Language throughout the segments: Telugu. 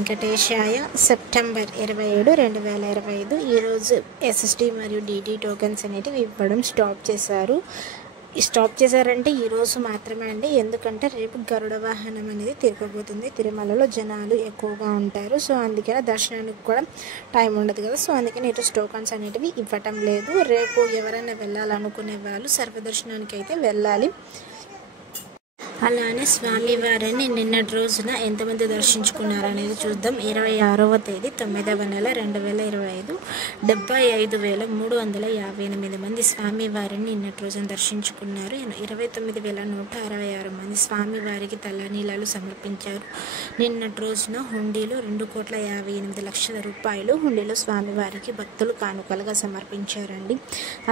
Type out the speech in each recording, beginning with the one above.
వెంకటేశాయ. సెప్టెంబర్ 27, 2025 ఈరోజు ఎస్ఎస్టీ మరియు డిడి టోకెన్స్ అనేటివి ఇవ్వడం స్టాప్ చేశారంటే ఈరోజు మాత్రమే అండి. ఎందుకంటే రేపు గరుడ వాహనం అనేది తిరగబోతుంది. తిరుమలలో జనాలు ఎక్కువగా ఉంటారు. సో అందుకని దర్శనానికి కూడా టైం ఉండదు కదా. సో అందుకని ఈరోజు టోకన్స్ అనేటివి ఇవ్వటం లేదు. రేపు ఎవరైనా వెళ్ళాలనుకునే వాళ్ళు సర్వదర్శనానికి అయితే వెళ్ళాలి. అలానే స్వామివారిని నిన్నటి రోజున ఎంతమంది దర్శించుకున్నారు అనేది చూద్దాం. 26వ తేదీ 9వ నెల 2025 75,358 మంది స్వామివారిని నిన్నటి రోజున దర్శించుకున్నారు. 29,166 మంది స్వామివారికి తలనీలాలు సమర్పించారు. నిన్నటి రోజున హుండీలో 2,58,00,000 రూపాయలు హుండీలో స్వామివారికి భక్తులు కానుకలుగా సమర్పించారండి.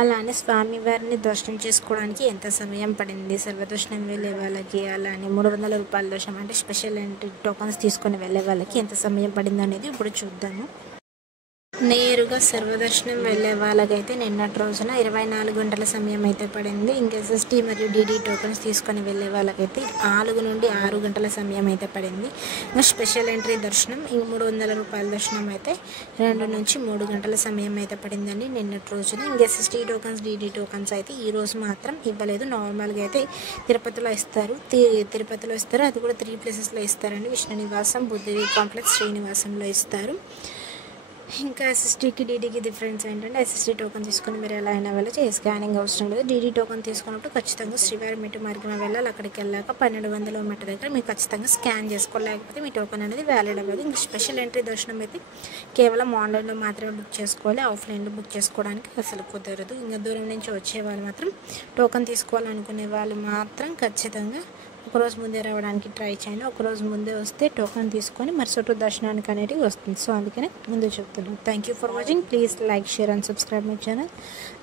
అలానే స్వామివారిని దర్శనం చేసుకోవడానికి ఎంత సమయం పడింది, సర్వదర్శనం వెళ్ళే వాళ్ళకి అలానే 300 రూపాయల దర్శనం అంటే స్పెషల్ ఎంట్రీ టోకన్స్ తీసుకొని వెళ్ళే వాళ్ళకి ఎంత సమయం పడింది అనేది ఇప్పుడు చూద్దాము. నేరుగా సర్వదర్శనం వెళ్ళే వాళ్ళకైతే నిన్నటి రోజున 24 గంటల సమయం అయితే పడింది. ఇంకా ఎస్ఎస్టీ మరియు డిడి టోకన్స్ తీసుకొని వెళ్ళే వాళ్ళకైతే 4 నుండి 6 గంటల సమయం అయితే పడింది. ఇంకా స్పెషల్ ఎంట్రీ దర్శనం 300 రూపాయల దర్శనం అయితే 2 నుంచి 3 గంటల సమయం అయితే పడిందండి నిన్నటి రోజున. ఇంకా ఎస్ఎస్టీ టోకన్స్ డిడి టోకన్స్ అయితే ఈ రోజు మాత్రం ఇవ్వలేదు. నార్మల్గా అయితే తిరుపతిలో ఇస్తారు, అది కూడా 3 ప్లేసెస్లో ఇస్తారండి. విష్ణు నివాసం, బుద్ధి కాంప్లెక్స్, శ్రీనివాసంలో ఇస్తారు. ఇంకా ఎస్ఎస్టీకి డిడికి డిఫరెన్స్ ఏంటంటే ఎస్ఎస్టీ టోకన్ తీసుకుని మీరు ఎలా అయినా వెళ్ళచ్చు, స్కానింగ్ అవసరం లేదు. డిడి టోకన్ తీసుకున్నప్పుడు ఖచ్చితంగా శ్రీవారి మెట్టు మార్గం వెళ్ళాలి. అక్కడికి వెళ్ళాక 1200 మెట్టు దగ్గర మీరు ఖచ్చితంగా స్కాన్ చేసుకోలేకపోతే మీ టోకన్ అనేది వ్యాలిడ్ అవ్వదు. ఇంకా స్పెషల్ ఎంట్రీ దర్శనం అయితే కేవలం ఆన్లైన్లో మాత్రమే బుక్ చేసుకోవాలి, ఆఫ్లైన్లో బుక్ చేసుకోవడానికి అసలు కుదరదు. ఇంకా దూరం నుంచి వచ్చే వాళ్ళు మాత్రం టోకన్ తీసుకోవాలనుకునే వాళ్ళు మాత్రం ఖచ్చితంగా ఒకరోజు ముందే రావడానికి ట్రై చేయండి. ఒకరోజు ముందే వస్తే టోకన్ తీసుకొని మరుసటి దర్శనానికి అనేది వస్తుంది. సో అందుకనే ముందు చెప్తున్నాను. Thank you for watching. Please like, share and subscribe my channel.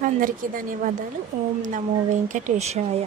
అందరికీ ధన్యవాదాలు. ఓం నమో వెంకటేశాయ.